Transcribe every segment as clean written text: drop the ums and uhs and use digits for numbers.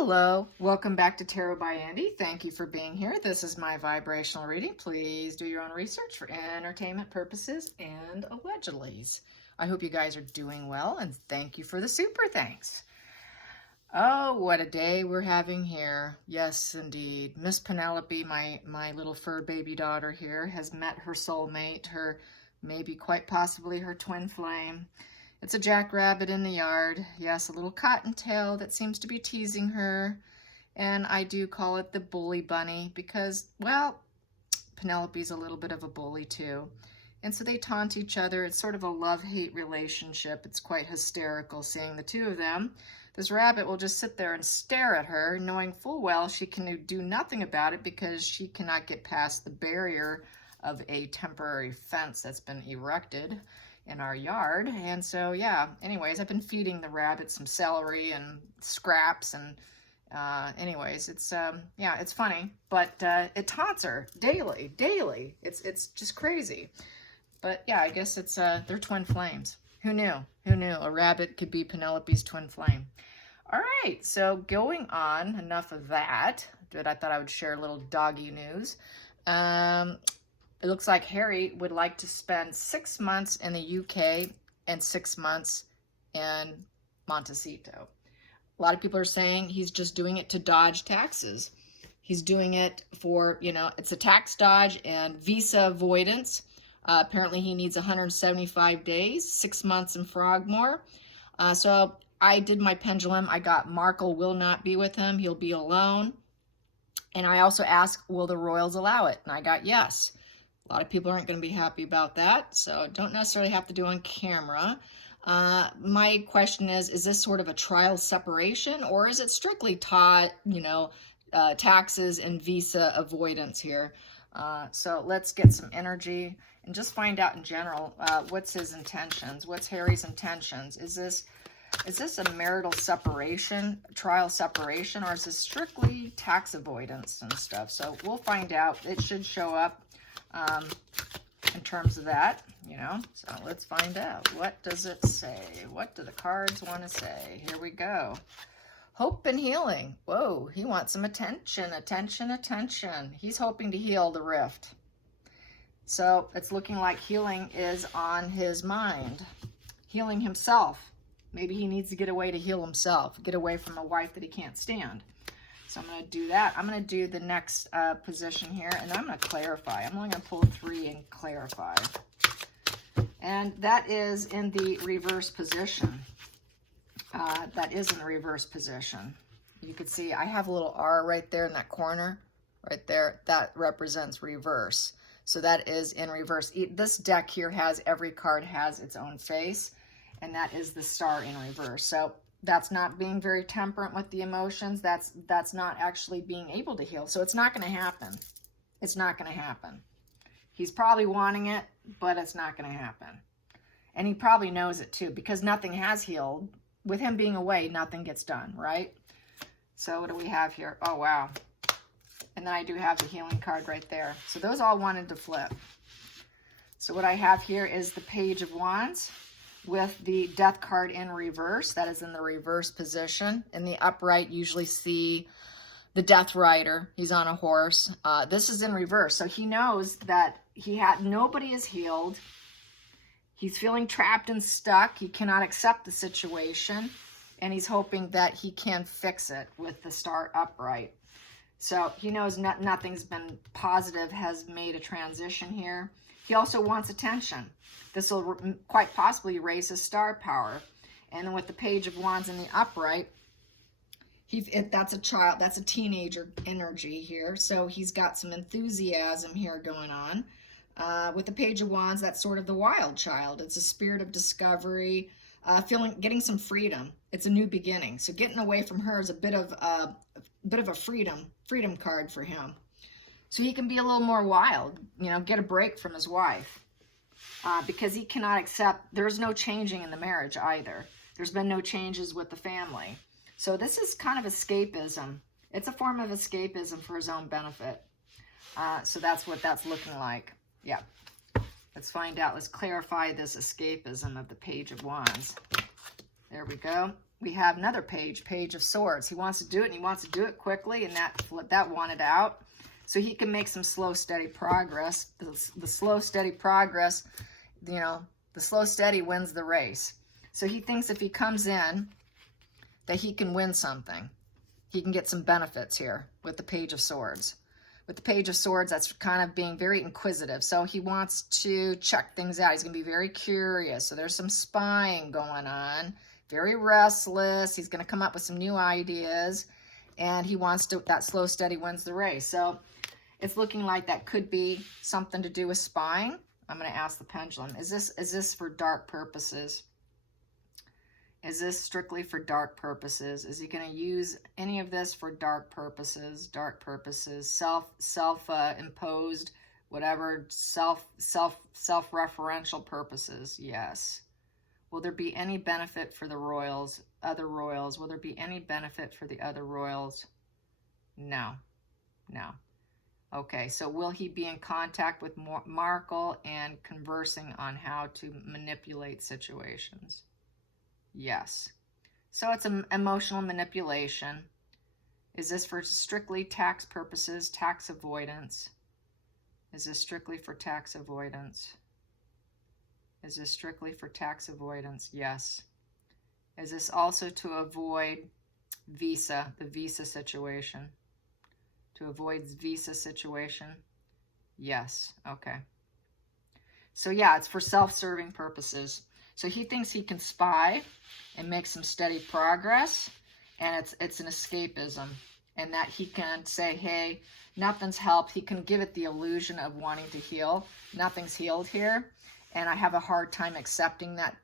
Hello, welcome back to Tarot by Andy. Thank you for being here. This is my vibrational reading. Please do your own research for entertainment purposes and allegedlys. I hope you guys are doing well, and thank you for the super thanks. Oh, what a day we're having here. Yes, indeed. Miss Penelope, my little fur baby daughter here, has met her soulmate, her maybe quite possibly her twin flame. It's a jackrabbit in the yard. Yes, a little cottontail that seems to be teasing her. And I do call it the bully bunny because, well, Penelope's a little bit of a bully too. And so they taunt each other. It's sort of a love-hate relationship. It's quite hysterical seeing the two of them. This rabbit will just sit there and stare at her, knowing full well she can do nothing about it because she cannot get past the barrier of a temporary fence that's been erected in our yard. And so, yeah, anyways, I've been feeding the rabbit some celery and scraps, and anyways, it's yeah, it's funny, but it taunts her daily. It's just crazy. But yeah, I guess it's they're twin flames. Who knew a rabbit could be Penelope's twin flame? All right, so going on, enough of that, but I thought I would share a little doggy news. It looks like Harry would like to spend 6 months in the UK and 6 months in Montecito. A lot of people are saying he's just doing it to dodge taxes. He's doing it for, you know, it's a tax dodge and visa avoidance. Apparently he needs 175 days, 6 months in Frogmore. So I did my pendulum. I got Markle will not be with him. He'll be alone. And I also asked, will the royals allow it? And I got yes. A lot of people aren't going to be happy about that, so don't necessarily have to do on camera. My question is this sort of a trial separation, or is it strictly taxes and visa avoidance here? So let's get some energy and just find out in general, what's his intentions? What's Harry's intentions? Is this a marital separation, trial separation, or is this strictly tax avoidance and stuff? So we'll find out. It should show up in terms of that, you know. So let's find out. What does it say? What do the cards want to say? Here we go. Hope and healing. Whoa, he wants some attention. He's hoping to heal the rift. So it's looking like healing is on his mind. Healing himself. Maybe he needs to get away to heal himself. Get away from a wife that he can't stand. So I'm going to do that. I'm going to do the next position here, and I'm going to clarify. I'm only going to pull 3 and clarify. And that is in the reverse position. That is in the reverse position. You can see I have a little R right there in that corner. Right there. That represents reverse. So that is in reverse. This deck here has, every card has its own face, and that is the star in reverse. So that's not being very temperate with the emotions. That's not actually being able to heal. So it's not going to happen. It's not going to happen. He's probably wanting it, but it's not going to happen. And he probably knows it too, because nothing has healed. With him being away, nothing gets done, right? So what do we have here? Oh, wow. And then I do have the healing card right there. So those all wanted to flip. So what I have here is the Page of Wands with the Death card in reverse. That is in the reverse position. In the upright, usually see the Death Rider. He's on a horse. This is in reverse. So he knows that nobody is healed. He's feeling trapped and stuck. He cannot accept the situation. And he's hoping that he can fix it with the Star upright. So he knows nothing's been positive, has made a transition here. He also wants attention. This will quite possibly raise his star power. And then with the Page of Wands in the upright, that's a child, that's a teenager energy here. So he's got some enthusiasm here going on. With the Page of Wands, that's sort of the wild child. It's a spirit of discovery, getting some freedom. It's a new beginning. So getting away from her is a bit of a freedom card for him. So he can be a little more wild, you know, get a break from his wife. Because he cannot accept, there's no changing in the marriage either. There's been no changes with the family. So this is kind of escapism. It's a form of escapism for his own benefit. So that's what that's looking like. Yeah. Let's find out. Let's clarify this escapism of the Page of Wands. There we go. we have another Page of Swords. He wants to do it, and he wants to do it quickly, and that wanted out. So he can make some slow, steady progress. The slow, steady progress, you know, the slow, steady wins the race. So he thinks if he comes in, that he can win something. He can get some benefits here with the Page of Swords. With the Page of Swords, that's kind of being very inquisitive. So he wants to check things out. He's going to be very curious. So there's some spying going on. Very restless. He's going to come up with some new ideas. And he wants to, that slow, steady wins the race. So it's looking like that could be something to do with spying. I'm going to ask the Pendulum. Is this for dark purposes? Is this strictly for dark purposes? Is he going to use any of this for dark purposes? Dark purposes, self-imposed, whatever, self-referential purposes? Yes. Will there be any benefit for the royals, other royals? Will there be any benefit for the other royals? No. No. Okay, so will he be in contact with Markle and conversing on how to manipulate situations? Yes. So it's an emotional manipulation. Is this for strictly tax purposes, tax avoidance? Is this strictly for tax avoidance? Is this strictly for tax avoidance? Yes. Is this also to avoid visa, the visa situation? To avoid visa situation? Yes. Okay. So yeah, it's for self-serving purposes. So he thinks he can spy and make some steady progress, and it's an escapism, and that he can say, hey, nothing's helped. He can give it the illusion of wanting to heal. Nothing's healed here, and I have a hard time accepting that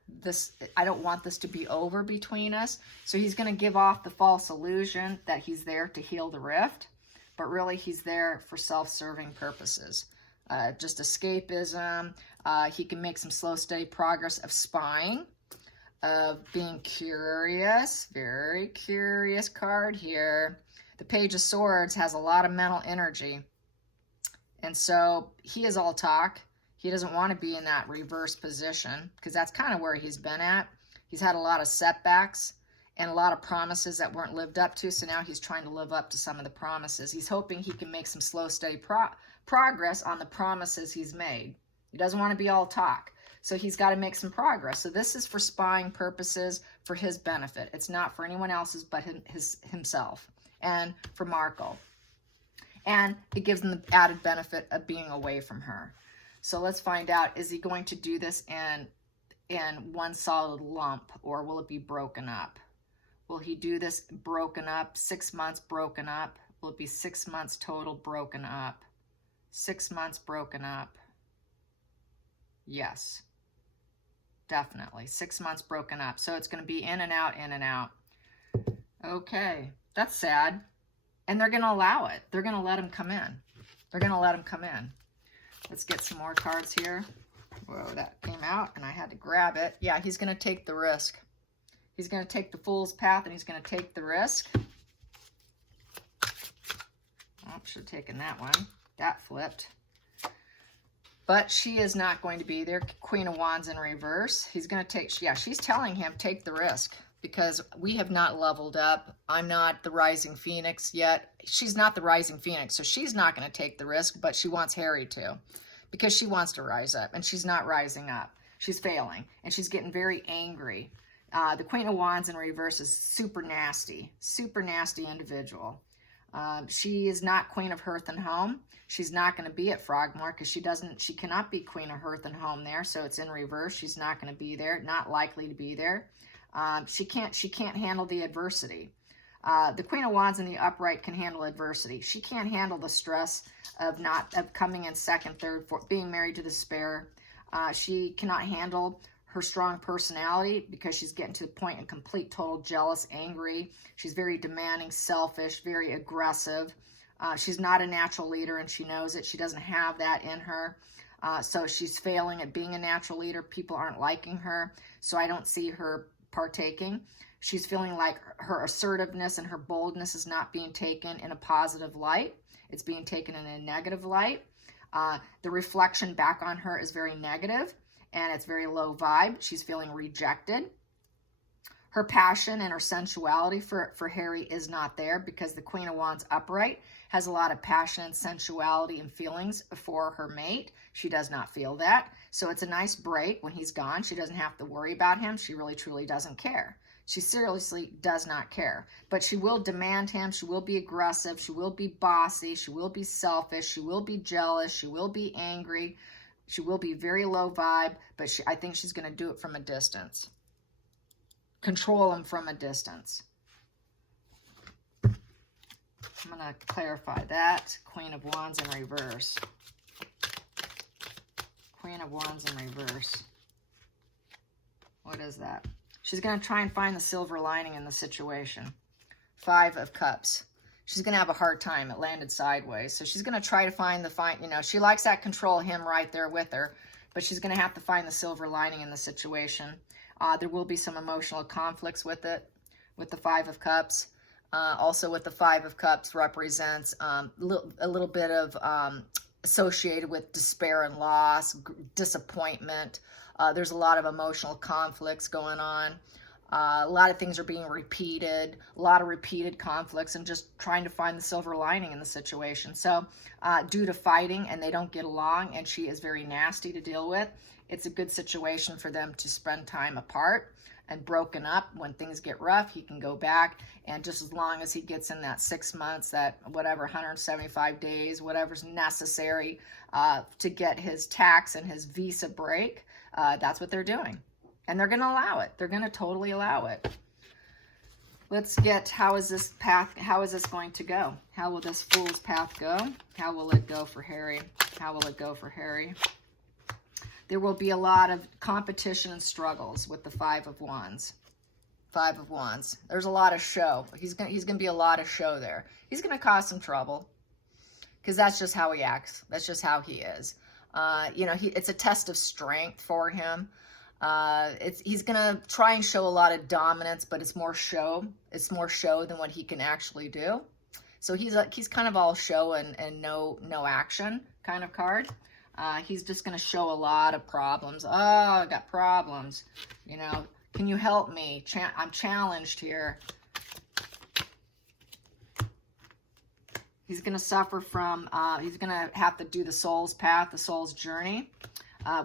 I don't want this to be over between us. So he's going to give off the false illusion that he's there to heal the rift, but really he's there for self-serving purposes. Just escapism. He can make some slow, steady progress of spying, of being curious. Very curious card here. The Page of Swords has a lot of mental energy. And so he is all talk. He doesn't want to be in that reverse position because that's kind of where he's been at. He's had a lot of setbacks and a lot of promises that weren't lived up to. So now he's trying to live up to some of the promises. He's hoping he can make some slow, steady progress on the promises he's made. He doesn't want to be all talk. So he's got to make some progress. So this is for spying purposes, for his benefit. It's not for anyone else's but himself and for Markle. And it gives him the added benefit of being away from her. So let's find out, is he going to do this in one solid lump, or will it be broken up? Will he do this broken up, 6 months broken up? Will it be 6 months total broken up? 6 months broken up? Yes, definitely. 6 months broken up. So it's going to be in and out, in and out. Okay, that's sad. And they're going to allow it. They're going to let him come in. They're going to let him come in. Let's get some more cards here. Whoa, that came out and I had to grab it. Yeah, he's going to take the risk. He's going to take the fool's path and he's going to take the risk. Oh, should have taken that one. That flipped. But she is not going to be there. Queen of Wands in reverse. He's going to take, yeah, she's telling him, take the risk. Because we have not leveled up. I'm not the Rising Phoenix yet. She's not the Rising Phoenix, so she's not going to take the risk, but she wants Harry to. Because she wants to rise up, and she's not rising up. She's failing, and she's getting very angry. The Queen of Wands in reverse is super nasty individual. She is not Queen of Hearth and Home. She's not going to be at Frogmore because she cannot be Queen of Hearth and Home there, so it's in reverse. She's not going to be there, not likely to be there. She can't handle the adversity. The Queen of Wands in the upright can handle adversity. She can't handle the stress of coming in second, third, fourth, being married to the spare. She cannot handle her strong personality because she's getting to the point of complete, total jealous, angry. She's very demanding, selfish, very aggressive. She's not a natural leader and she knows it. She doesn't have that in her. So she's failing at being a natural leader. People aren't liking her. So I don't see her partaking. She's feeling like her assertiveness and her boldness is not being taken in a positive light. It's being taken in a negative light. The reflection back on her is very negative and it's very low vibe. She's feeling rejected. Her passion and her sensuality for Harry is not there, because the Queen of Wands upright has a lot of passion and sensuality and feelings for her mate. She does not feel that. So it's a nice break when he's gone. She doesn't have to worry about him. She really, truly doesn't care. She seriously does not care. But she will demand him. She will be aggressive. She will be bossy. She will be selfish. She will be jealous. She will be angry. She will be very low vibe. But I think she's going to do it from a distance. Control him from a distance. I'm going to clarify that. Queen of Wands in reverse. Queen of Wands in reverse. What is that? She's going to try and find the silver lining in the situation. 5 of Cups. She's going to have a hard time. It landed sideways. So she's going to try to you know, she likes that control, him right there with her. But she's going to have to find the silver lining in the situation. There will be some emotional conflicts with it, with the 5 of Cups. Also with the 5 of Cups represents a little bit of associated with despair and loss, disappointment. There's a lot of emotional conflicts going on. A lot of things are being repeated, a lot of repeated conflicts, and just trying to find the silver lining in the situation. So due to fighting and they don't get along and she is very nasty to deal with, it's a good situation for them to spend time apart and broken up. When things get rough, he can go back, and just as long as he gets in that 6 months, that whatever, 175 days, whatever's necessary to get his tax and his visa break, that's what they're doing. And they're going to allow it. They're going to totally allow it. Let's get, how is this going to go? How will this Fool's path go? How will it go for Harry? How will it go for Harry? There will be a lot of competition and struggles with the 5 of Wands. 5 of Wands. There's a lot of show. He's gonna be a lot of show there. He's gonna cause some trouble, because that's just how he acts. That's just how he is. You know, it's a test of strength for him. He's gonna try and show a lot of dominance, but it's more show. It's more show than what he can actually do. So he's kind of all show and no action kind of card. He's just going to show a lot of problems. Oh, I got problems. You know, can you help me? I'm challenged here. He's going to suffer from, he's going to have to do the soul's path, the soul's journey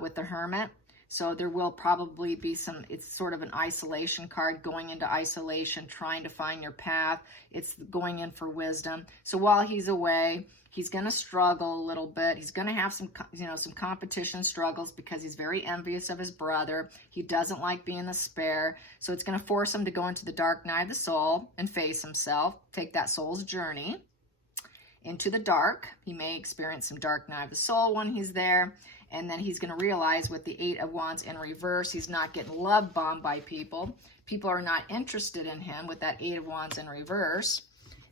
with the Hermit. So there will probably be some, it's sort of an isolation card, going into isolation, trying to find your path. It's going in for wisdom. So while he's away, he's going to struggle a little bit. He's going to have some, you know, some competition struggles, because he's very envious of his brother. He doesn't like being the spare. So it's going to force him to go into the dark night of the soul and face himself, take that soul's journey into the dark. He may experience some dark night of the soul when he's there. And then he's going to realize with the 8 of Wands in reverse, he's not getting love bombed by people. People are not interested in him with that 8 of Wands in reverse.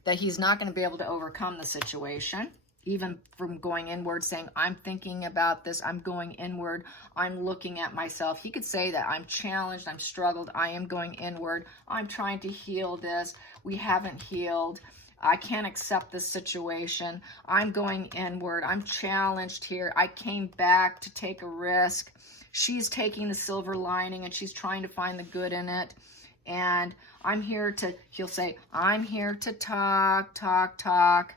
That he's not going to be able to overcome the situation, even from going inward, saying, I'm thinking about this, I'm going inward, I'm looking at myself. He could say that I'm challenged, I'm struggled, I am going inward, I'm trying to heal this, we haven't healed, I can't accept this situation, I'm going inward, I'm challenged here, I came back to take a risk. She's taking the silver lining and she's trying to find the good in it. And I'm here to, he'll say, I'm here to talk.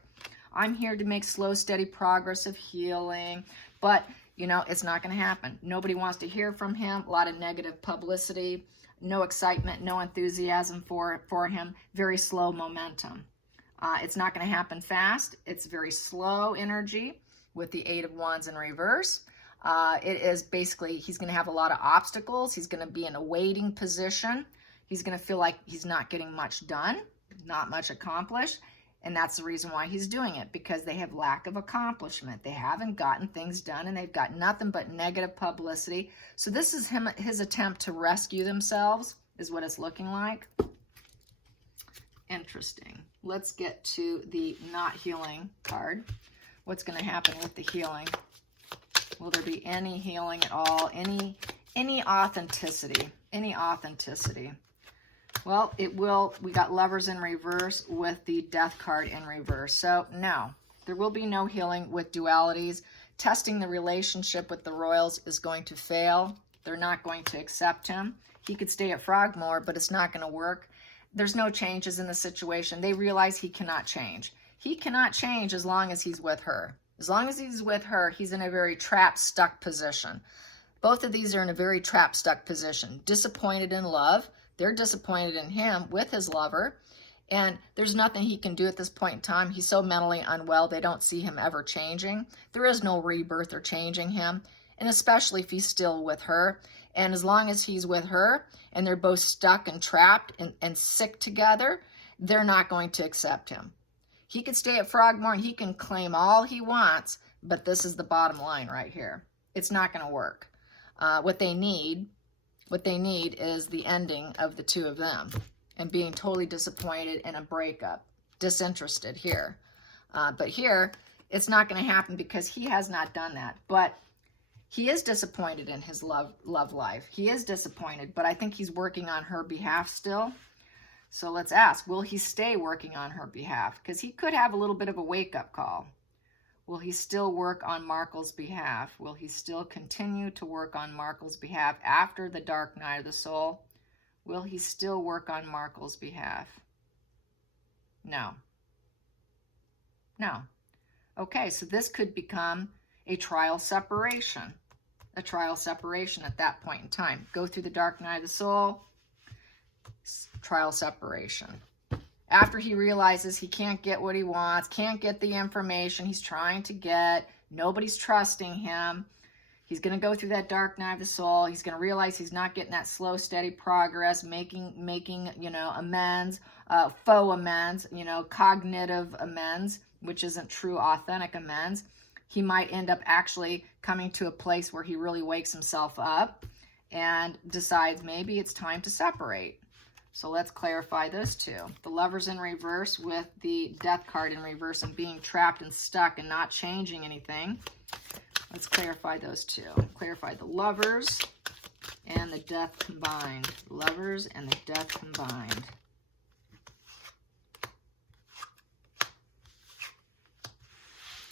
I'm here to make slow, steady progress of healing. But, you know, it's not going to happen. Nobody wants to hear from him. A lot of negative publicity, no excitement, no enthusiasm for him. Very slow momentum. It's not going to happen fast. It's very slow energy with the 8 of Wands in reverse. It is basically, he's going to have a lot of obstacles. He's going to be in a waiting position. He's going to feel like he's not getting much done, not much accomplished. And that's the reason why he's doing it, because they have lack of accomplishment. They haven't gotten things done, and they've got nothing but negative publicity. So this is his attempt to rescue themselves, is what it's looking like. Interesting. Let's get to the not healing card. What's going to happen with the healing? Will there be any healing at all? Any authenticity? Any authenticity? Well, it will. We got Lovers in reverse with the Death card in reverse. So no, there will be no healing with dualities. Testing the relationship with the Royals is going to fail. They're not going to accept him. He could stay at Frogmore, but it's not going to work. There's no changes in the situation. They realize he cannot change. He cannot change as long as he's with her. As long as he's with her, he's in a very trapped, stuck position. Both of these are in a very trapped, stuck position. Disappointed in love. They're disappointed in him with his lover. And there's nothing he can do at this point in time. He's so mentally unwell, they don't see him ever changing. There is no rebirth or changing him. And especially if he's still with her. And as long as he's with her and they're both stuck and trapped and sick together, they're not going to accept him. He could stay at Frogmore and he can claim all he wants, but this is the bottom line right here. It's not going to work. What they need is the ending of the two of them and being totally disappointed in a breakup, disinterested here. But here, it's not going to happen because he has not done that. But he is disappointed in his love life. He is disappointed, but I think he's working on her behalf still. So let's ask, will he stay working on her behalf? Because he could have a little bit of a wake-up call. Will he still work on Markle's behalf? Will he still continue to work on Markle's behalf after the dark night of the soul? Will he still work on Markle's behalf? No. No. Okay, so this could become a trial separation. A trial separation at that point in time. Go through the dark night of the soul, trial separation. After he realizes he can't get what he wants, can't get the information he's trying to get, nobody's trusting him, he's going to go through that dark night of the soul. He's going to realize he's not getting that slow, steady progress, making amends, faux amends, cognitive amends, which isn't true, authentic amends. He might end up actually coming to a place where he really wakes himself up and decides maybe it's time to separate. So let's clarify those two. The Lover's in reverse with the Death card in reverse and being trapped and stuck and not changing anything. Let's clarify those two. Clarify the Lovers and the Death combined. Lovers and the Death combined.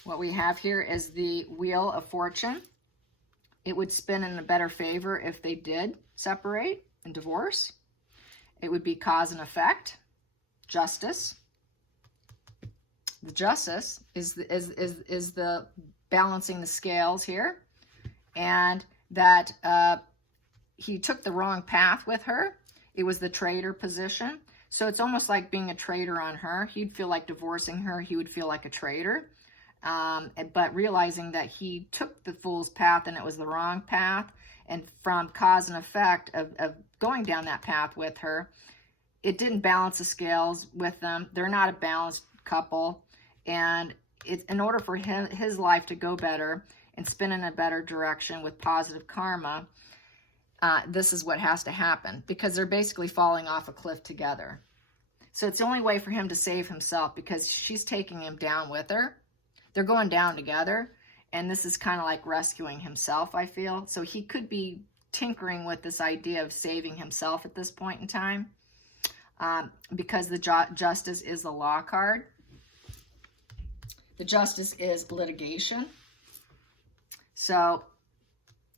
What we have here is the Wheel of Fortune. It would spin in a better favor if they did separate and divorce. It would be cause and effect, justice. The justice is the balancing the scales here, and that he took the wrong path with her. It was the traitor position. So it's almost like being a traitor on her. He'd feel like divorcing her. He would feel like a traitor. But realizing that he took the fool's path and it was the wrong path, and from cause and effect of going down that path with her, it didn't balance the scales with them. They're not a balanced couple, and it's in order for his life to go better and spin in a better direction with positive karma, this is what has to happen, because they're basically falling off a cliff together. So it's the only way for him to save himself, because she's taking him down with her. They're going down together, and this is kind of like rescuing himself, I feel. So he could be tinkering with this idea of saving himself at this point in time, because the Justice is the Law card. The Justice is litigation. So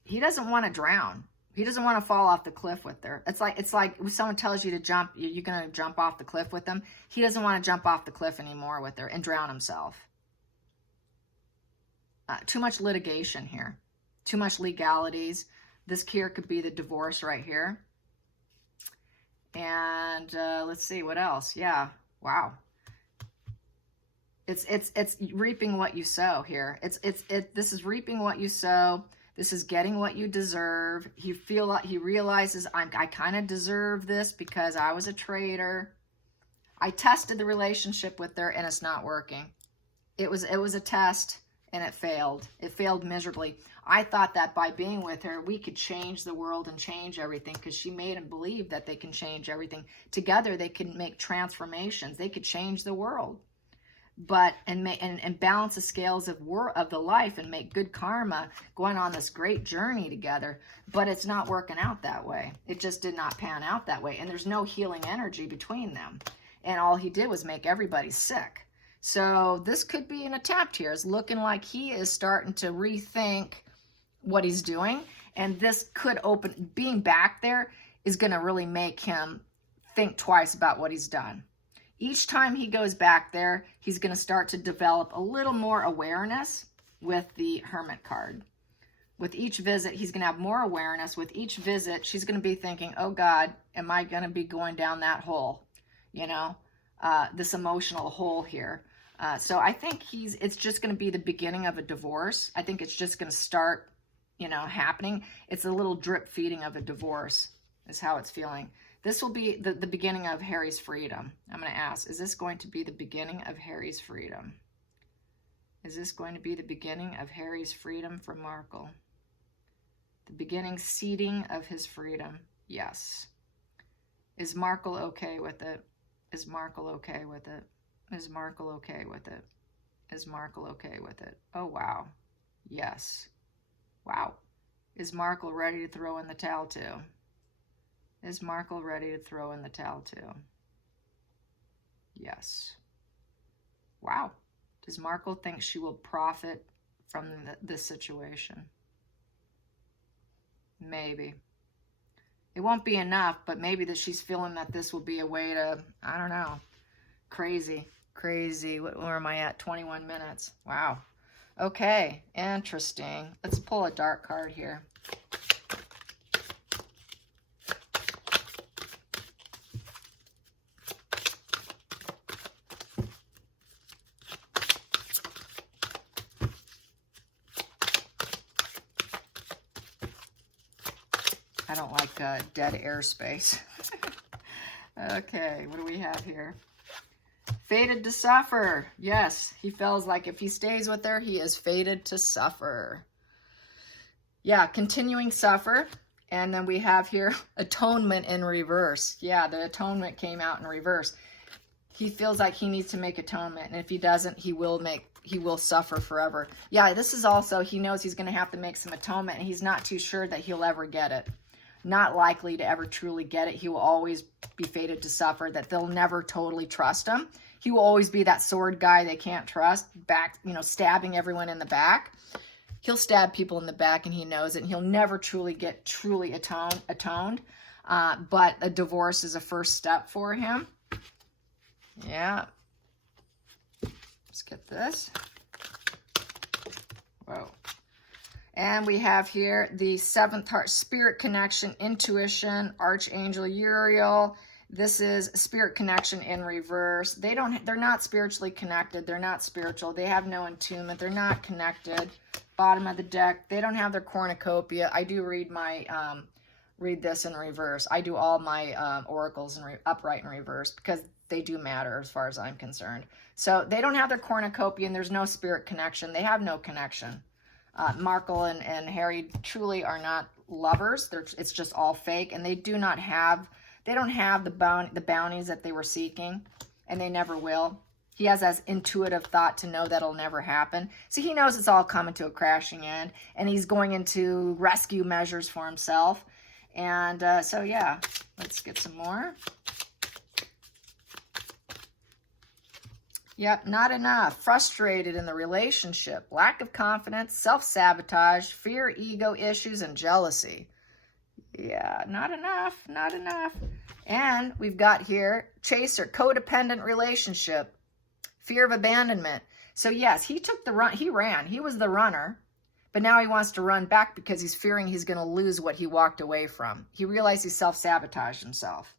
he doesn't want to drown. He doesn't want to fall off the cliff with her. It's like if someone tells you to jump, you're going to jump off the cliff with them. He doesn't want to jump off the cliff anymore with her and drown himself. Too much litigation here. Too much legalities. This here could be the divorce right here. And let's see what else. Yeah. Wow. It's reaping what you sow here. This is reaping what you sow. This is getting what you deserve. He realizes I kind of deserve this because I was a traitor. I tested the relationship with her and it's not working. It was a test and it failed. It failed miserably. I thought that by being with her, we could change the world and change everything, because she made him believe that they can change everything. Together, they can make transformations. They could change the world. But and balance the scales of the life and make good karma, going on this great journey together. But it's not working out that way. It just did not pan out that way. And there's no healing energy between them. And all he did was make everybody sick. So this could be an attempt here. It's looking like he is starting to rethink what he's doing. And this could open, being back there, is going to really make him think twice about what he's done. Each time he goes back there, he's going to start to develop a little more awareness with the Hermit card. With each visit, he's going to have more awareness. With each visit, she's going to be thinking, oh God, am I going to be going down that hole? You know, this emotional hole here. So I think it's just going to be the beginning of a divorce. I think it's just going to start, you know, happening. It's a little drip feeding of a divorce is how it's feeling. This will be the beginning of Harry's freedom. I'm going to ask, is this going to be the beginning of Harry's freedom? Is this going to be the beginning of Harry's freedom from Markle? The beginning seeding of his freedom. Yes. Is Markle okay with it? Is Markle okay with it? Is Markle okay with it? Is Markle okay with it? Oh, wow. Yes. Wow. Is Markle ready to throw in the towel too? Is Markle ready to throw in the towel too? Yes. Wow. Does Markle think she will profit from this situation? Maybe. It won't be enough, but maybe that she's feeling that this will be a way to, I don't know, crazy. Where am I at? 21 minutes. Wow. Okay, interesting. Let's pull a dark card here. I don't like dead airspace. Okay, what do we have here? Fated to suffer. Yes, he feels like if he stays with her, he is fated to suffer. Yeah, continuing suffer. And then we have here atonement in reverse. Yeah, the atonement came out in reverse. He feels like he needs to make atonement. And if he doesn't, he will suffer forever. Yeah, this is also, he knows he's going to have to make some atonement. And he's not too sure that he'll ever get it. Not likely to ever truly get it. He will always be fated to suffer, that they'll never totally trust him. He will always be that sword guy they can't trust, back, you know, stabbing everyone in the back. He'll stab people in the back and he knows it, and he'll never truly get atoned. But a divorce is a first step for him. Yeah. Let's get this. Whoa. And we have here the seventh heart, spirit connection, intuition, Archangel Uriel. This is spirit connection in reverse. They're not spiritually connected. They're not spiritual. They have no attunement. They're not connected. Bottom of the deck. They don't have their cornucopia. I do read my read this in reverse. I do all my oracles in upright and reverse because they do matter as far as I'm concerned. So they don't have their cornucopia and there's no spirit connection. They have no connection. Markle and Harry truly are not lovers. It's just all fake, and they don't have the bounties that they were seeking, and they never will. He has that intuitive thought to know that'll never happen. So he knows it's all coming to a crashing end, and he's going into rescue measures for himself. And so, yeah, let's get some more. Yep, not enough. Frustrated in the relationship. Lack of confidence, self-sabotage, fear, ego issues, and jealousy. Yeah, not enough, not enough. And we've got here, chaser, codependent relationship, fear of abandonment. So yes, he took the run, he ran, he was the runner, but now he wants to run back because he's fearing he's going to lose what he walked away from. He realized he self-sabotaged himself.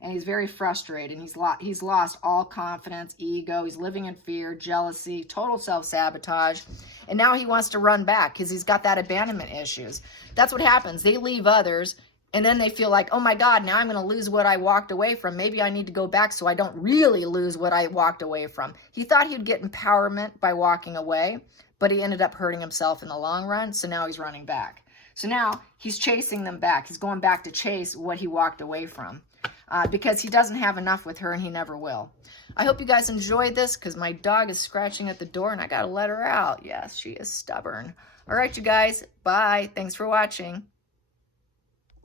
And he's very frustrated. He's lost all confidence, ego. He's living in fear, jealousy, total self-sabotage. And now he wants to run back because he's got that abandonment issues. That's what happens. They leave others, and then they feel like, oh my God, now I'm going to lose what I walked away from. Maybe I need to go back so I don't really lose what I walked away from. He thought he'd get empowerment by walking away, but he ended up hurting himself in the long run, so now he's running back. So now he's chasing them back. He's going back to chase what he walked away from. Because he doesn't have enough with her and he never will. I hope you guys enjoyed this because my dog is scratching at the door and I got to let her out. Yes, she is stubborn. All right, you guys. Bye. Thanks for watching.